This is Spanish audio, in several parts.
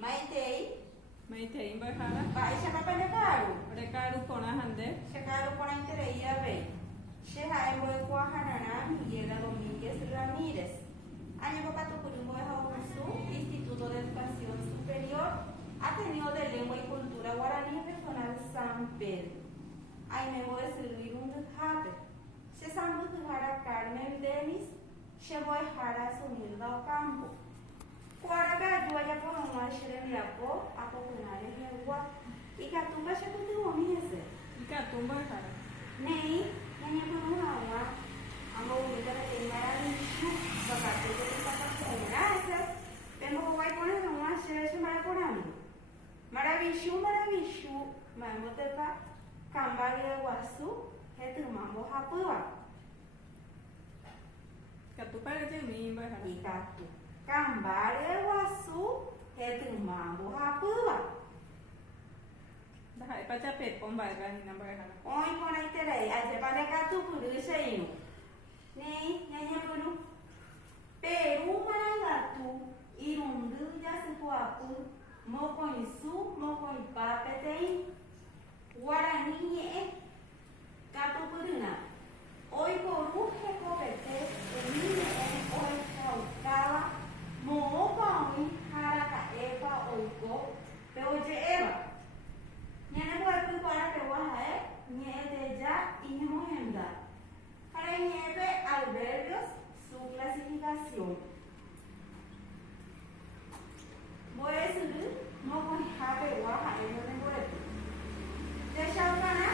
Maitei. Maitei embajada. Vai chegar para Necaru. Recaru con Ajande. Chegaram para a Intereia, bem. Chegar em Boecoajanará, Miguel Domínguez Ramírez. Año Pacatucurimbo de Jausu, Instituto de Educación Superior, Ateneo de Lengua y Cultura Guaraní Regional San Pedro. Ahí me voy a servir un desjate. Se sabe dejar a Carmen Denis, se voy a dejar a Sunilda Ocampo. Guaraga, yo vaya por un mal xeremiapo, a populares de agua. Y Catumba se cultivó mi ese. Y Catumba embajada. Nei, nem por uma aula, a movida de maravilhoso, bacana, eu vou passar por graça, temos vai por uma cheia maravilhoso. Maravilhoso, mas vou ter para cambar o açu, retomando a pua. Catu para Jimmy embajada. E gato, cambar o açu, retomando a pua. Dahai pacha pet pom bai ran embajada. Oi, por aí terei, a jepada gato por isso aí. Nem, puru. Peru marangatu, irundu jasupuapu, mocoinsu, mocoipa petei, guarani e gato puruna. Oi poru recopete, emine e oi caucala, moopaui, haraka epa oiko, peoje eva. Nyene boy pun para pewa hai, nyete ja inhemenda. Para nyete albergues su clasificación. Voy a subir, no voy a pewa hai no me voy. De shaukana,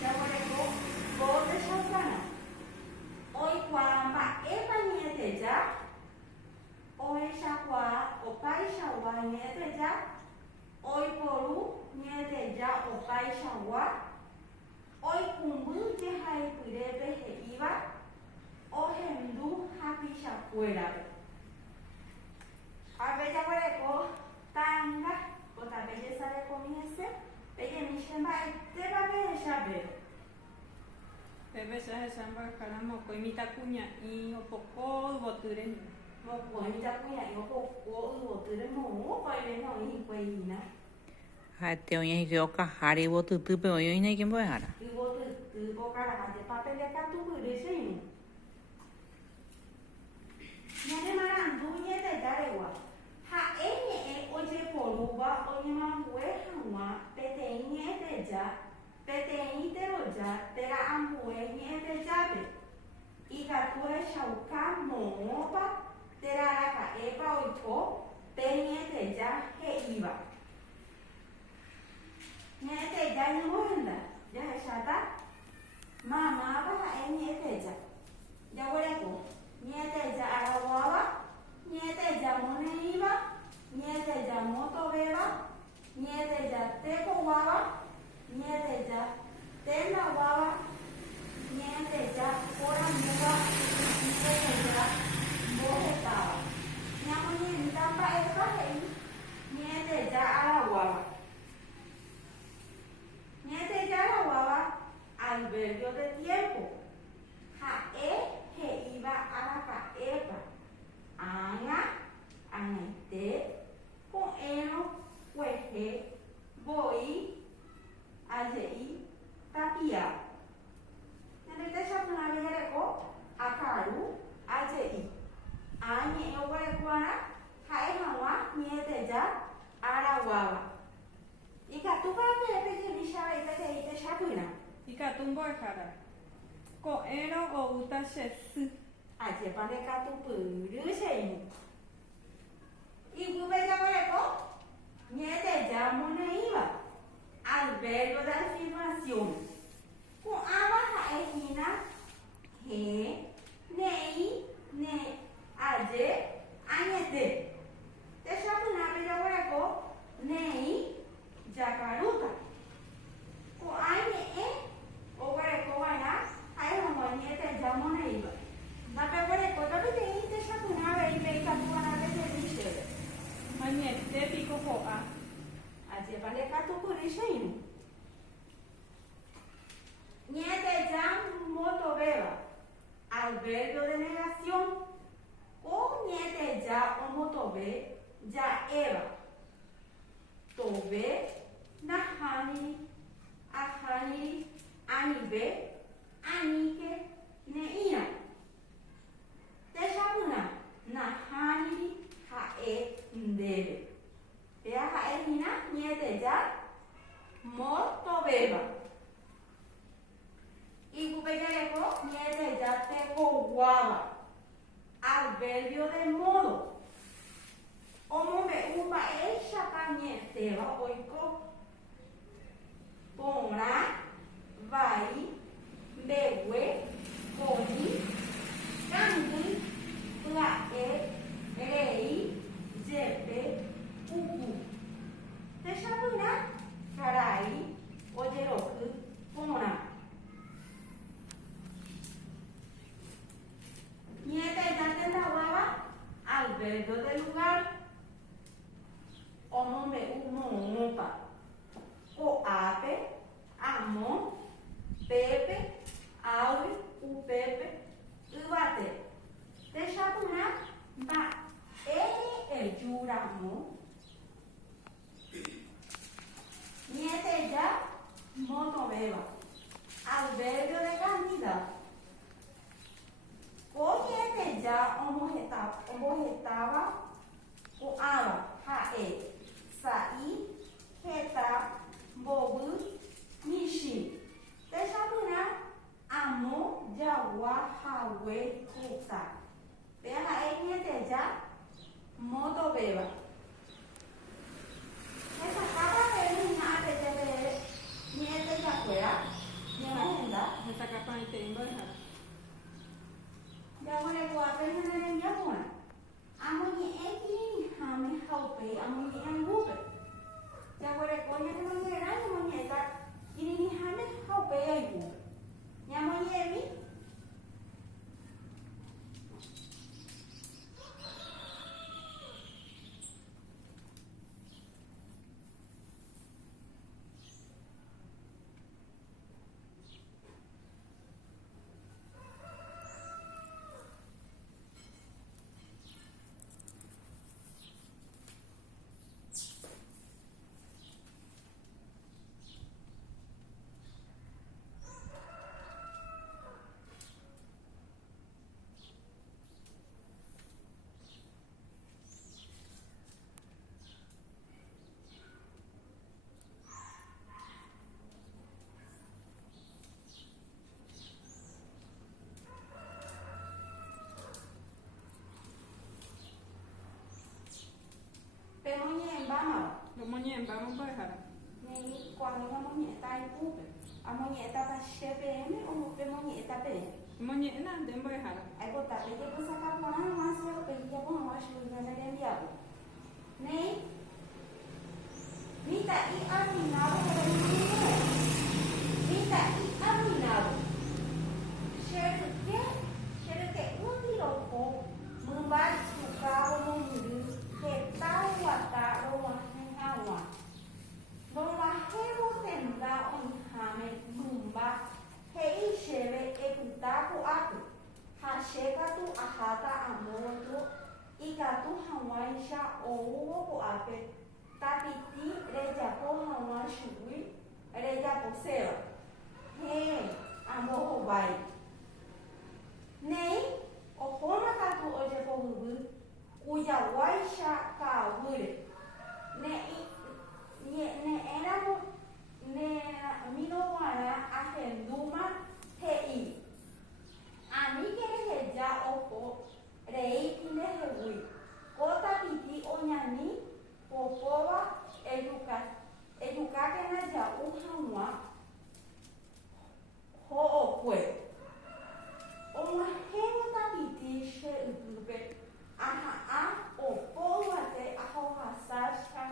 ya voy de shaukana. Hoy cuamba epa nyete ja, hoy shakwa, opai shawa nyete ja. Oi poru, nyete ja opai shawa. Oi kumbu je hai purebe he iba. O hendu hapi shakuera. A bella hueco, tanga, bota belleza de comience. Bella mi shema, te va a ver shabe. Bebe se embajada moco imita cuña y opoco boture. Một buổi mình ra quay lại có bộ từ đến mũ quay đến rồi thì quay gì nè. Hati onya hiki hari wo tutu pe oyo ina kimbo hara. Từ bộ từ bộ cả là hạt pa bên cái tu bự đấy chứ. Nhà này mà làm tu nhé để ra đây quá. Hạ ấy nhé ôi chế phổ lù ba ôi nhé mà quế hàng hóa bé thế nhé để ra bé thế nhé để rồi ra để ra ăn quế nhé để ra bé. Y cả tu ấy sầu cá mổ ba. Teraraka epa oiko, penye teja he iba. Nye teja ni mohenda, ya heshata. Mama apa nye teja. Ya boleko, nye teja arawawa, nye teja mone iba, nye teja moto beba, nye teja teko wawa, nye teja tenda wawa, nye teja ora muga, nye teja boleh tahu. Yang menyinta Pak Eka ini, nyete jara wawa. Nyete jara wawa, albergue de tiempo. He iba a la caepa. Anaite, con eno, hueje, boi, ajei, tapia. Nanti saya pernah lihat akaru, ajei. Anye ewere kuana hae hawa nyete ja arawawa. Ika tuka pepe je bishara ite ite shakuina. Y Catumba embajada. Coero o uta shesu. Aje pane katu puru sheimu. Ibu beja mereko nyete ja mone iba. Albergo de afirmación. Ku ama hae hina he nei ne aje anyete. Te shabu na bella hueco nei jacaruta. Ko anye o hueco wana ay homo nyete jamone iba. Na pe hueco to te shabu na be be ka tu na be te dice. Mañete pico hoa. Aje vale ka tu kurishin. Nyete jam moto beba. Albergo de negación. O nyete ja omotobe ja eva. tobe, nahaniri, ahaniri, anibe, anike, neina. Teshabuna, nahaniri, hae, ndebe. Vea hae hina, niete ya, motobeba. Y cupeyaleko, niete ya teko guava. Adverbio de modo. Omome upa ella cañeteba oiko. Pora, vai, bewe, coni, canti, plae, rei, jepe, uku. Teshabuna, carai, oyeroku, pora. Nieta y tante la guava, albergo del lugar, omome umopa, coape, amo, pepe, aue, upepe, ubate. Teshabuna, ba, el yuramo. Nieta ya, motoveba, albergo de cantidad. Oye, ya homogetaba, oaba, hae, sai, heta, bobu, nishi. Teshabuna, amo, yawa, hawe, kusa. Vea hae, niete ya, moto beba. Esa capa de una de niete ya fuera, nieta. Esa capa de tembo es ahora. Ya voy a guardar en el enviado. Amoni eki, hame haupe, amoni angupe. Ya voy a coger el manguera, amoni eta, y ni hame haupe aigu. Ya amoni emi. Vamos a dejar. Cuando una muñeca en upe, a muñeca para CPM o muñeca PM. Muñeca, no, voy a dejar. Hay que botar, hay que sacar por ahí más, pero ya por más, yo no me he enviado. Nei, mita y arruinado, pero no me mita y arruinado. Sherke, un tiroco, mumbai, su cabo, mumuru, que tal guata, o agua. No bajemos tendrá un jame, mumba, hei shebe, ekutaku aku. Hasheka tu ahata amoto, ikatu hawaisha owo ko ape, tapiti rejapo hawa shui, rejapo seba. He, amoho bai. Nei, ohoma katu ojepo hubu, kuya waisha ka wure. Ne éramos ne minowana agenduma hei. Ani que ya ojo, rei ine hewi. Kota piti oñani, popoba, educa que na ya uhamwa, ho okwe. Oma hema piti she upe, aha a opoba te aho hasasha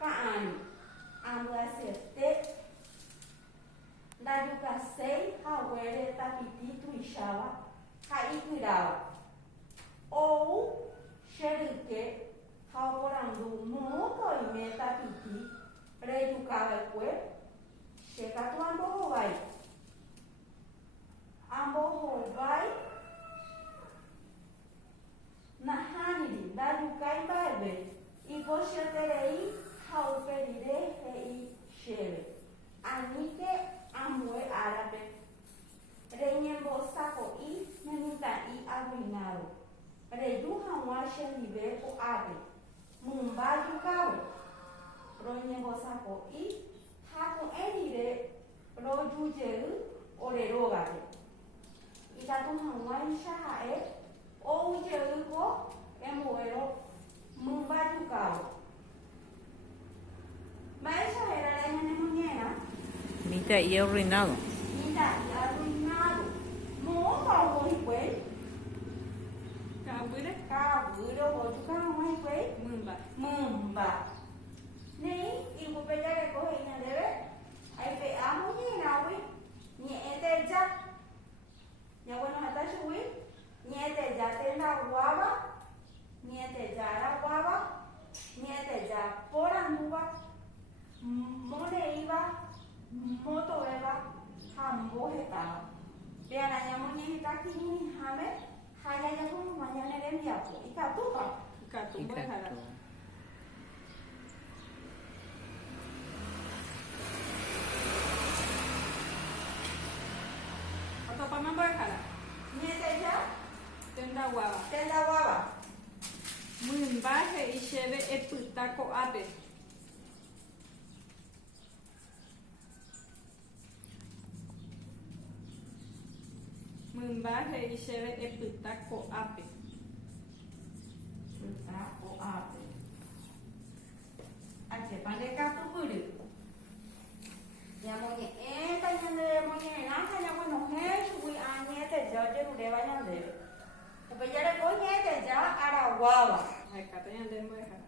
kaani. Amlasete da yukasei hawere tapiti tuishaba haikurawa ou sherike haorandu moto ime tapiti reyukaba kwe shekatu ambohovai nahaniri da yukai baebe iko sheterei hauperire hei chéve. Aníke ambue árape. Reñembosako'i memita'i arruinado. Reju hag̃ua chendive ko'ápe. Mymba jukávo. Roñembosako'i ha ko'ẽ rire rojujey ore rógape. Ikatu hag̃uáicha ha'e oujeýko emovérõ mymba jukávo. Mba'éicha hérare ñanemoñe'ẽrã Mita'i arruinado. mita'i arruinado. Moõpa oho hikuái. Ka'aguýre. Ka'aguýre oho juka hag̃ua hikuái. Mymba. Mymba. Ne'i ipupe jareko he'i ñandéve aipe'a moñe'ẽrãgui ñe'ẽteja. Ñaguenohẽta chugui ñe'ẽteja tendaguáva, ñe'ẽteja araguáva, ñe'ẽteja porandúva, mone'ĩva, motovéva ha mbohetáva. Pe'arã ñamoñe'ẽheka kirirĩháme ha jajapohũma ñane rembiapo ikatúpa. Ikatu mbo'ehára. Otopáma mbo'ehára. Ñe'ẽteja Tendaguáva. tendaguáva. Mymba he'i chéve epyta ko'ápe. Mymba he'i chéve epyta ko'ápe. Pyta ko'ápe. Achépa ndekatupyry. Ñamoñe'ẽta ñande remoñe'ẽrã ha ñaguenohẽ chugui añe'ẽteja ojeruréva ñandéve. Upe jareko ñe'ẽteja araguáva. Ahekáta ñande mbo'ehára.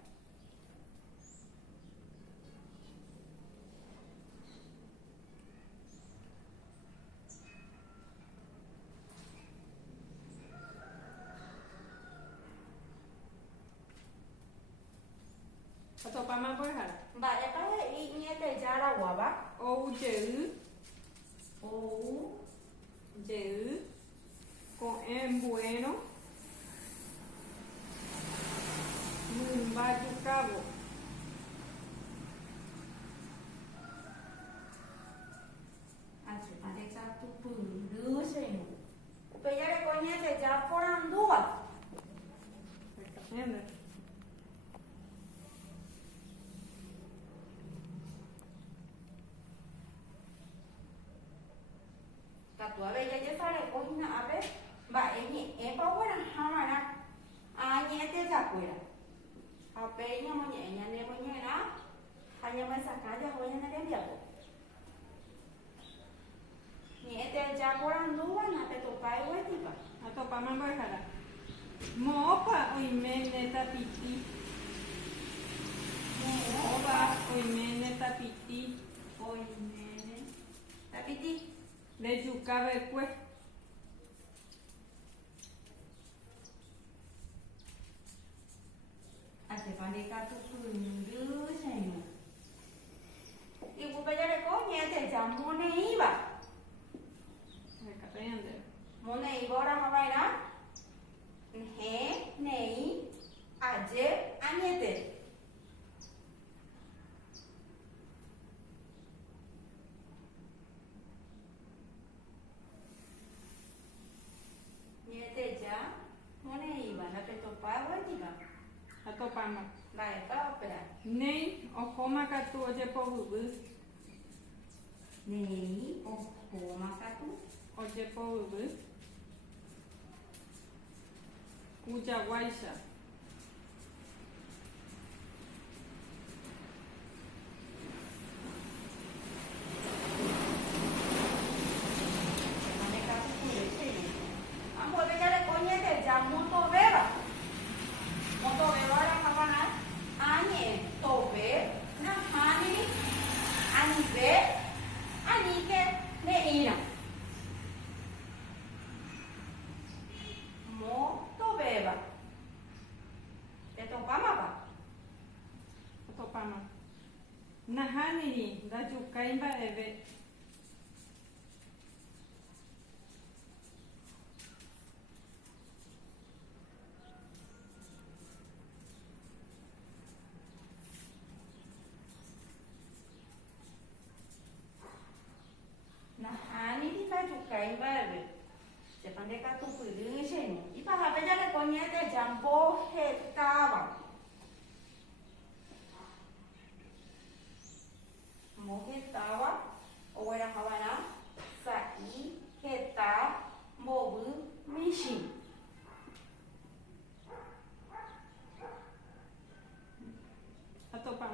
Otopáma mbo'ehára. Mba'épa he'i ñe'ẽteja araguáva. Oujey Oujey ko'ẽ mbuérõ mymba jukávo. achépa ndekatupyry chéngo. Upe jareko ñe'ẽteja porandúva. Ahekáta ñande. Katu aveja jesareko hina'ápe mba'e ñe'ẽpa oguerahámarã añe'ẽtejakuéra. Ha upéi ñamoñe'ẽ ñanemoñe'ẽrã ha ñamesaka jaho ñane rembiapo. Ñe'ẽteja porandúva ñapetopái guetípa. Otopáma mbo'ehára. Moõpa oiméne tapiti. Moõpa oiméne tapiti. Oiméne tapiti. Rejukavekue. Achépa ndekatupyry chéngo. Ipupe jareko ñe'ẽteja mone'ĩva. Ahekáta ñande. Mone'ĩva orahava'erã hẽ, ne'ĩ, aje, añete. Ñe'ẽteja mone'ĩva ndapetopa guetípa. Otopáma. Mba'épa ópera. Néi ohómakatu ojepovyvy. Ne'ĩ ohómakatu Ojepovyvy. Kujaguáicha. ndekatupyry chéngo. Ambuépe jareko ñe'ẽteja motovéva. Motovéva orahava'erã añe'ẽtove nahániri anive aníke ne'írã. Motovéva. Tetopámapa. Otopáma. Nahániri ndajukái mba'eve.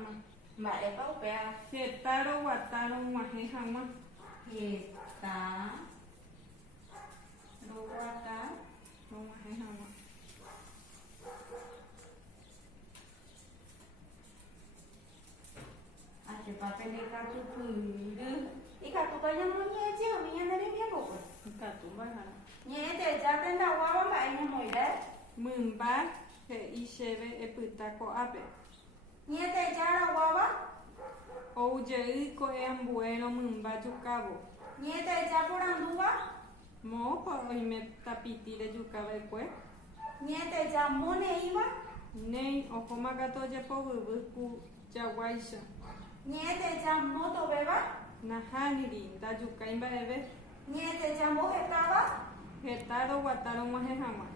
ha'ma. Mba'épa upea Heta roguata rog̃uahẽ hag̃ua. heta roguata Rog̃uahẽ hag̃ua. ajépape ndekatupyry ikatúpa ñamoñe'ẽchi umi ñane rembiapokue Ikatu mba'ehára. ñe'ẽteja tendaguáva mba'e ñemoire Mymba he'i chéve epyta ko'ápe. ñe'ẽteja raguáva Oujey ko'ẽ ambue romymba jukávo. ñe'ẽteja porandúva Moõpa oime tapiti rejukava'ekue. ñe'ẽteja mone'ĩva Néi ohómakatu ojepovyvy ku jaguáicha. ñe'ẽteja motovéva Nahániri ndajukái mba'eve. ñe'ẽteja mbohetáva Heta roguata rog̃uahẽ hag̃ua.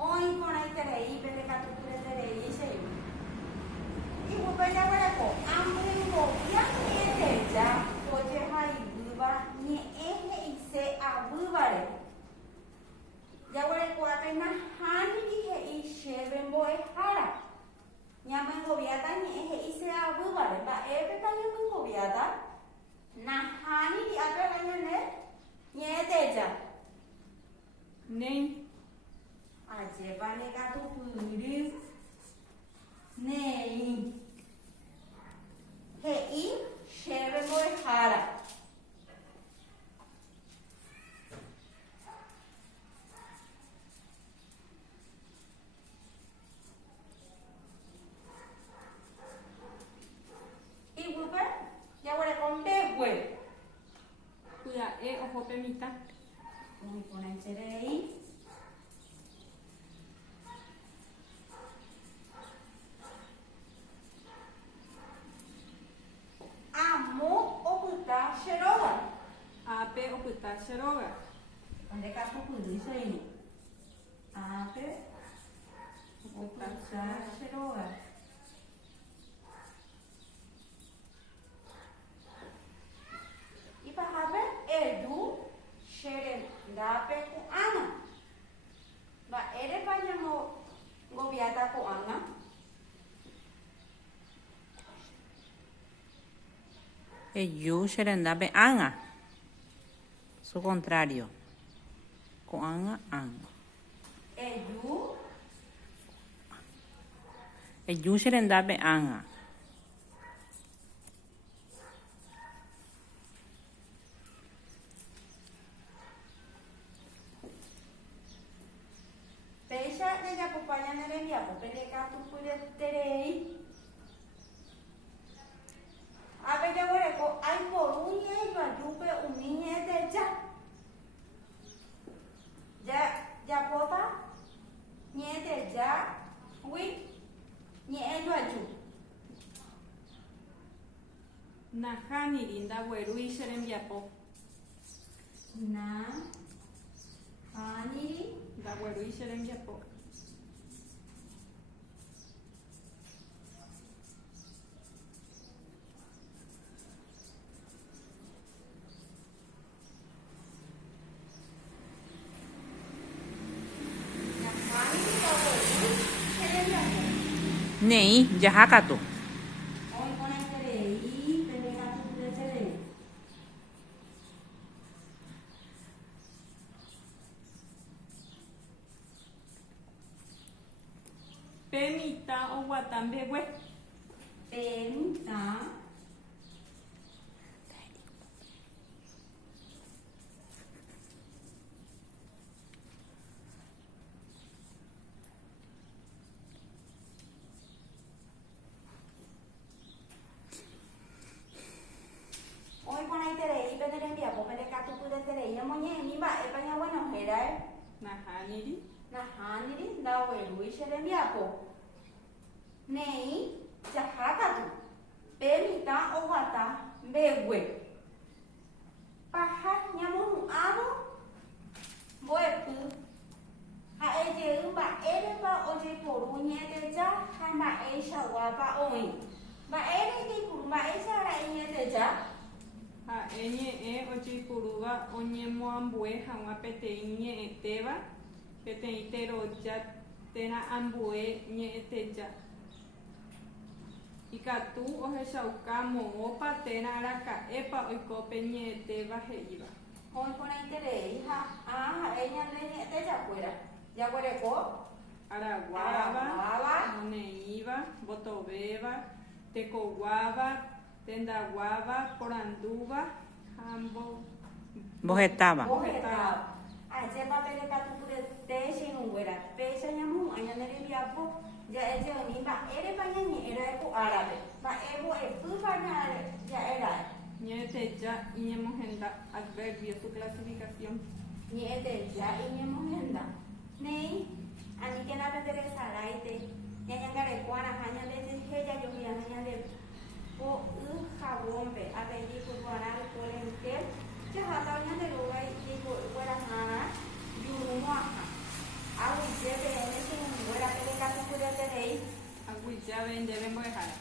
oĩporãiterei pendekatupyreterei chéi ipupe jaguareko ambymbovia ñe'ẽteja ojehaivýva ñe'ẽ he'ise avývare jaguarekuápe nahániri he'i chéve mbo'ehára ñamynoviáta ñe'ẽ he'ise avývare mba'épeka ñamynoviáta nahániri ápe ñane ñe'ẽteja Néi ajépa ndekatupyry ne'ĩ he'i chéve mbo'ehára iguýpe jaguareko mbegue pya'e ohópe mitã. oĩporãiterei amo opyta che róga Ápe opyta che róga. ndekatupyry chéi ápe opyta che róga ipahápe eju cherendápe ko'ág̃a mba'érepa ñamongoviáta ko'ág̃a Eju cherendápe ág̃a. Su contrario. Ko'ág̃a ág̃a. eju Eju cherendápe ág̃a. péicha rejapopa ñane rembiapo pendekatupyreterei ápe jaguareko aiporu ñe'ẽjoajúpe umi ñe'ẽteja japóta ñe'ẽtejagui ñe'ẽjoaju Nahániri ndaguerúi che rembiapo. nahániri Ndaguerúi che rembiapo. nahániri ndagueru cherembiapo Ne'ĩ jahákatu. oĩporãiterei pendekatupyreterei Pe mitã oguata mbegue. pemitã oĩporãiterei penderembiapo pendekatupyreterei ñamoñe'ẽmi mba'épa ñaguenohẽrae Nahániri nahániri ndaguerúi che rembiapo ne'ĩ jahákatu pe mitã oguata mbegue paha ñamohu'ãvo mbo'epy ha'ejey mba'érepa ojeiporu ñe'ẽteja ha mba'eichaguápa oĩ mba'érejeipuru mba'eichara'e ñe'ẽteja ha'e ñe'ẽ ojeipurúva oñemoambue hag̃ua peteĩ ñe'ẽtéva peteĩ teroja térã ambue ñe'ẽteja. Ikatu ohechauka mo'ópa térã araka'épa oikópe ñe'ẽtéva he'íva. Oiporãiterei ha ha'e ñande ñe'ẽtejakuéra. Jaguereko Araguáva, moneíva, botovéva, tekoguáva, tendaguáva, porandúva, Bohetava. bohetava. Ajépa perekatu kurete chirũnguéra. Péicha ñamohu'ã ñande rembiapo ja'ejeými mba'érepa ñañe'ẽra'e ko árape. Mba'évo'epýpa ja'éra'e. ñe'ẽteja iñemohenda. Adverbio, su clasificación. Ñe'ẽteja iñemohenda. Néi, aníkena penderesaráite ñañangarekuára ha ñandehejajohi'ãme ñande po'y havónpe avei porã polenta jaháta ñande rógai ipo'ygueraha'ã jurumo'ãha. Aguyjépe ene chirũnguéra perekatu kuryeterei. Aguyjéve ndéve mbo'ehára.